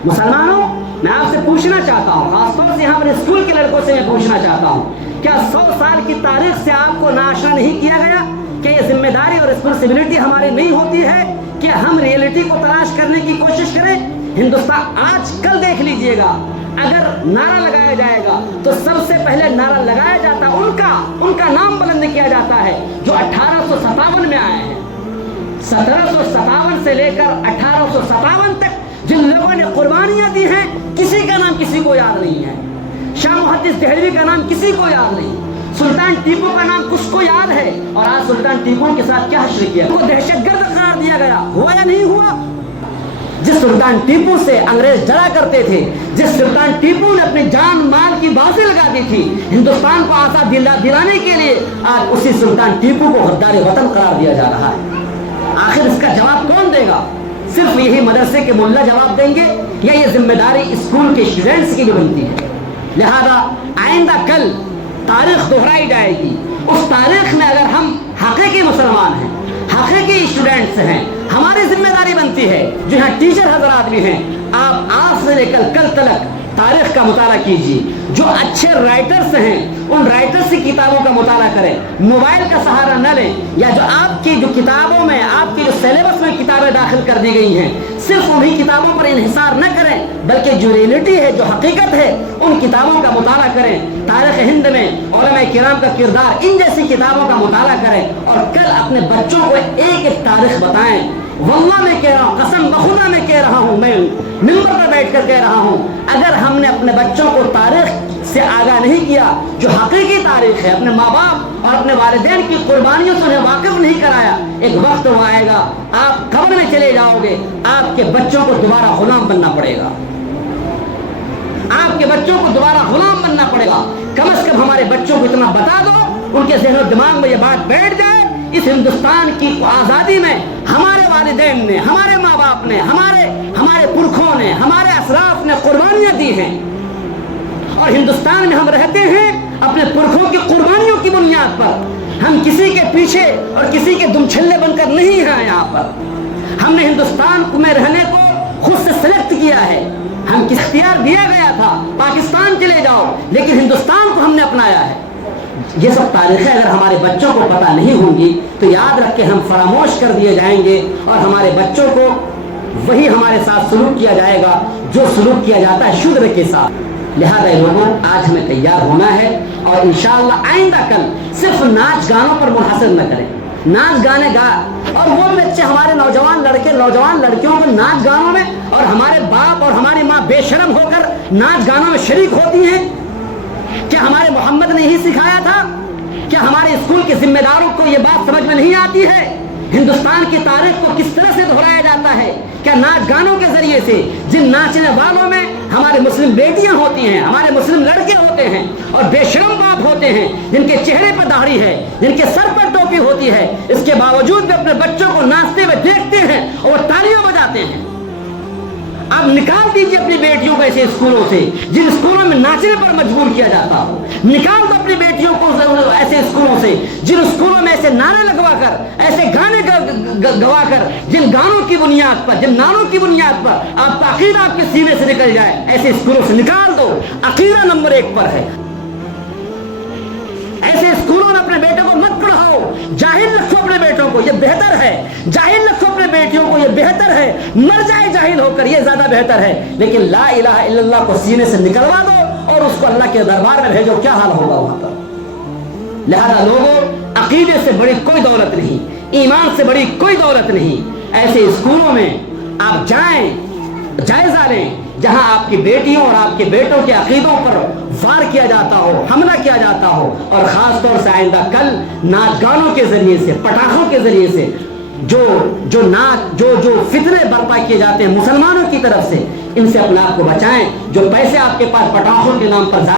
मुसलमानों, मैं आपसे पूछना चाहता हूँ, खासतौर से यहाँ पर स्कूल के लड़कों से मैं पूछना चाहता हूँ, क्या 100 साल की तारीख से आपको नाआशना नहीं किया गया कि ये जिम्मेदारी और रिस्पॉन्सिबिलिटी हमारी नहीं होती है कि हम रियलिटी को तलाश करने की कोशिश करें? हिंदुस्तान आज कल देख लीजिएगा, अगर नारा लगाया जाएगा तो सबसे पहले नारा लगाया जाता उनका नाम बुलंद किया जाता है जो 1857 में आए हैं। 1757 से लेकर 1857 तक जिन लोगों ने कुर्बानियां दी हैं, किसी का नाम किसी को याद नहीं है। शाह मुहद्दिस देहलवी का नाम किसी को याद नहीं, सुल्तान टीपू का नाम कुछ को याद है, और आज सुल्तान टीपू के साथ क्या हश्र किया, उनको दहशतगर्द करार दिया गया। हुआ या नहीं हुआ? जिस सुल्तान टीपू से अंग्रेज डरा करते थे, जिस सुल्तान टीपू ने अपनी जान माल की बाजी लगा दी थी हिंदुस्तान को आजाद दिलाने के लिए, आज उसी सुल्तान टीपू को गद्दार वतन करार दिया जा रहा है। आखिर इसका जवाब कौन देगा? सिर्फ यही मदरसे के मुल्ला जवाब देंगे या ये जिम्मेदारी स्कूल के स्टूडेंट्स की जो बनती है? लिहाजा आइंदा कल तारीख दोहराई जाएगी, उस तारीख में अगर हम हकीकी मुसलमान हैं, हकीकी स्टूडेंट्स हैं, हमारी जिम्मेदारी बनती है, जो यहाँ टीचर हजरात भी हैं, आप आज से लेकर कल तक तारीख का मुताला कीजिए। जो अच्छे राइटर्स हैं उन राइटर्स की किताबों का मुताला करें, मोबाइल का सहारा न लें, या जो आपकी जो किताबों में आपकी जो सिलेबस में किताबें दाखिल कर दी गई हैं सिर्फ उन्हीं किताबों पर इन्हिसार न करें, बल्कि जो रियलिटी है, जो हकीकत है, उन किताबों का मुताला करें। तारीख हिंद में उलमा किराम का किरदार, इन जैसी किताबों का मुताला करें और कल अपने बच्चों को एक एक तारीख बताएं। वल्लाह मैं कह रहा हूँ, कसम बखुदा मैं कह रहा हूँ, मैं मिंबर पर बैठ कर कह रहा हूँ, अगर हमने अपने बच्चों को तारीख से आगाह नहीं किया, जो हकीकी तारीख है, अपने माँ बाप और अपने वालिदैन की कुर्बानियों से उन्हें वाकिफ नहीं कराया, एक वक्त वो आएगा आप कब्र में चले जाओगे, आपके बच्चों को दोबारा गुलाम बनना पड़ेगा, आपके बच्चों को दोबारा गुलाम बनना पड़ेगा। कम से कम हमारे बच्चों को इतना बता दो, उनके ज़हन दिमाग में ये बात बैठ जाए, इस हिंदुस्तान की आज़ादी में हमारे वालिदैन ने, हमारे माँ बाप ने, हमारे पुरखों ने, हमारे असराफ ने कुर्बानियाँ दी हैं, और हिंदुस्तान में हम रहते हैं अपने पुरखों की कुर्बानियों की बुनियाद पर। हम किसी के पीछे और किसी के दुमछल्ले बनकर नहीं हैं यहाँ पर। हमने हिंदुस्तान में रहने को खुद से सेलेक्ट किया है, हम किस इख्तियार दिया गया था, पाकिस्तान चले जाओ, लेकिन हिंदुस्तान को हमने अपनाया है। ये सब तारीखें अगर हमारे बच्चों को पता नहीं होंगी तो याद रख के हम फरामोश कर दिए जाएंगे, और हमारे बच्चों को वही हमारे साथ सलूक किया जाएगा जो सलूक किया जाता है शूद्र के साथ। लिहाजा लोगों, आज हमें तैयार होना है, और इंशाअल्लाह आइंदा कल सिर्फ नाच गानों पर मुनहसर न करें। नाच गाने गा, और वो बच्चे हमारे नौजवान लड़के नौजवान लड़कियों को नाच गानों में, और हमारे बाप और हमारी माँ बेशर्म होकर नाच गानों में शरीक होती हैं। क्या हमारे मोहम्मद ने ही सिखाया था? क्या हमारे स्कूल के जिम्मेदारों को ये बात समझ में नहीं आती है हिंदुस्तान की तारीख को किस तरह से दोहराया जाता है? क्या नाच गानों के जरिए से, जिन नाचने वालों में हमारे मुस्लिम बेटियां होती हैं, हमारे मुस्लिम लड़के होते हैं, और बेशरम बाप होते हैं, जिनके चेहरे पर दाढ़ी है, जिनके सर पर टोपी होती है, इसके बावजूद भी अपने बच्चों को नाचते हुए देखते हैं और वो तालियां बजाते हैं। आप निकाल दीजिए अपनी बेटियों को ऐसे स्कूलों से जिन स्कूलों में नाचने पर मजबूर किया जाता हो। निकाल दो अपनी बेटियों को ऐसे स्कूलों से जिन स्कूलों में ऐसे नारे लगवाकर, ऐसे गाने गवाकर, जिन गानों की बुनियाद पर, जिन नारों की बुनियाद पर आपका अकीदा आपके सीने से निकल जाए, ऐसे स्कूलों से निकाल दो। अकीदा नंबर 1 पर है। ऐसे स्कूलों में अपने बेटों को मत पढ़ाओ, जाहिल रखो अपने बेटों को, ये बेहतर है। जाहिल रखो अपने बेटियों को, ये बेहतर है। मर जाए जाहिल होकर, ये ज्यादा बेहतर है। लेकिन ला इलाहा इल्लल्लाह को सीने से निकलवा दो और उसको अल्लाह के दरबार में भेजो, क्या हाल होगा वहां पर। लिहाजा लोगों, अकीदे से बड़ी कोई दौलत नहीं, ईमान से बड़ी कोई दौलत नहीं। ऐसे स्कूलों में आप जाएं, जायजा लें जहां आपकी बेटियों और आपके बेटों के अकीदों पर वार किया जाता हो, हमला किया जाता हो, और खास तौर से आइंदा कल नाच गानों के जरिए से, पटाखों के जरिए से जो फितने बर्पा किए जाते हैं मुसलमानों की तरफ से, इनसे अपने आप को बचाएं। जो पैसे आपके पास पटाखों के नाम पर